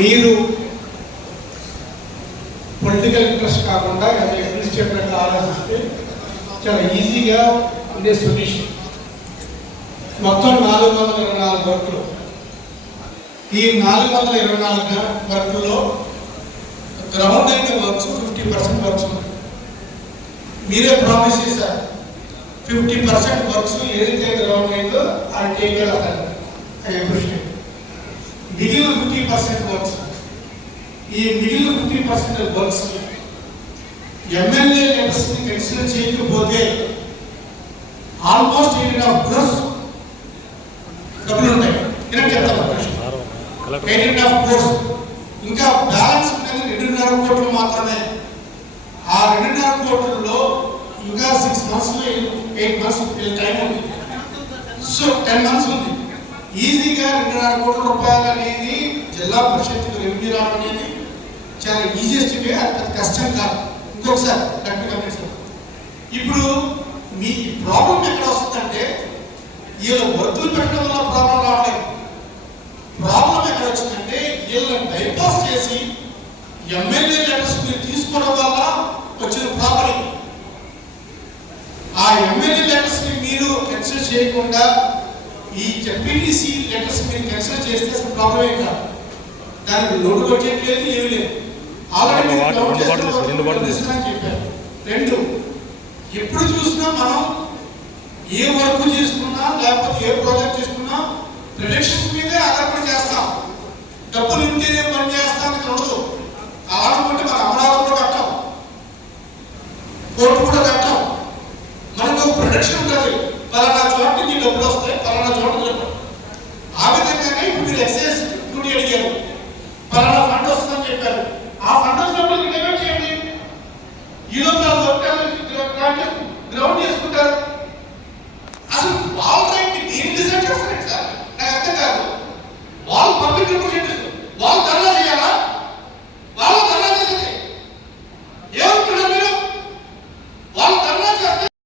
మీరు political interest కాకుండా అడ్మినిస్ట్రేటర్గా ఆలోచిస్తే చాలా ఈజీగా ఉండే సొల్యూషన్ మొత్తం నాలుగు వందల ఇరవై నాలుగు వర్కులు. ఈ నాలుగు వందల ఇరవై నాలుగు వర్కుల్లో గ్రౌండ్ అయితే వర్క్స్ ఫిఫ్టీ పర్సెంట్ వర్క్స్ ఉన్నాయి. మీరే ప్రామిస్ చేశారు ఫిఫ్టీ పర్సెంట్ వర్క్స్ ఏదైతే గ్రౌండ్ అయిందో అది టేక్ అయ్యే ఆఫ్ అప్రిషియేట్ మిగిలిన ఫిఫ్టీ పర్సెంట్ వర్క్స్ ఈ మిగిలిన fifty percent works MLA letters consider చేయకపోతే ఆల్మోస్ట్ ఎయిట్ ఆఫ్ క్రోర్స్ డబ్బులు ఉంటాయి. నేను చెప్తాను ఎయిట్ ఆఫ్ క్రోర్స్ ఇంకా బ్యాలెన్స్ ఉన్నది రెండున్నర కోట్లు మాత్రమే. ఆ రెండున్నర కోట్లలో ఇంకా six months eight months time ఉంది? సో టెన్ మంత్స్ ఉంది. ఈజీగా రెండున్నర కోట్ల రూపాయలు అనేది జిల్లా పరిషత్కు రెవెన్యూ రావడం అనేది చాలా ఈజియెస్ట్ వే అది కష్టం కాదు. ఇంకొకసారి కరెక్ట్ గమనించాలి ఇప్పుడు మీ ప్రాబ్లం ఎక్కడ వస్తుందంటే వీళ్ళ వద్దులు పెట్టడం వల్ల ప్రాబ్లం రావట్లేదు ప్రాబ్లం ఎక్కడ వచ్చిందంటే వీళ్ళని బైపాస్ చేసి ఎమ్మెల్యే లెటర్స్ మీరు తీసుకోవడం వల్ల వచ్చిన ప్రాబ్లం ఆ ఎమ్మెల్యే లెటర్స్ని మీరు కన్సిడర్ చేయకుండా ఈ జెడ్పీటీసీ లెటర్స్ మీరు కన్సిడర్ చేస్తే అసలు ప్రాబ్లం ఏం కాదు. దానికి లోటు బడ్జెట్ లేదు. ఏమీ లేదు ఆల్రెడీ చెప్పారు. రెండు ఎప్పుడు చూసినా మనం ఏ వర్క్ చేసుకున్నా లేకపోతే ఏ ప్రాజెక్ట్ చేసుకున్నా ప్రిడిక్షన్స్ మీదే ఆధారపడి చేస్తాం. డబ్బులు ఉంటేనే పని చేస్తాం అని ఉండదు. ఆడమంటే మన అమరావతి కూడా కట్టాం. కోర్టు కూడా కట్టాం. మనకు ప్రొడక్షన్ ఉంటుంది. పలానా చోట నుంచి డబ్బులు వస్తాయి పలానా చోట డబ్బులు ఆ విధంగానే ఇప్పుడు మీరు ఎక్సైజ్ డ్యూటీ అడిగారు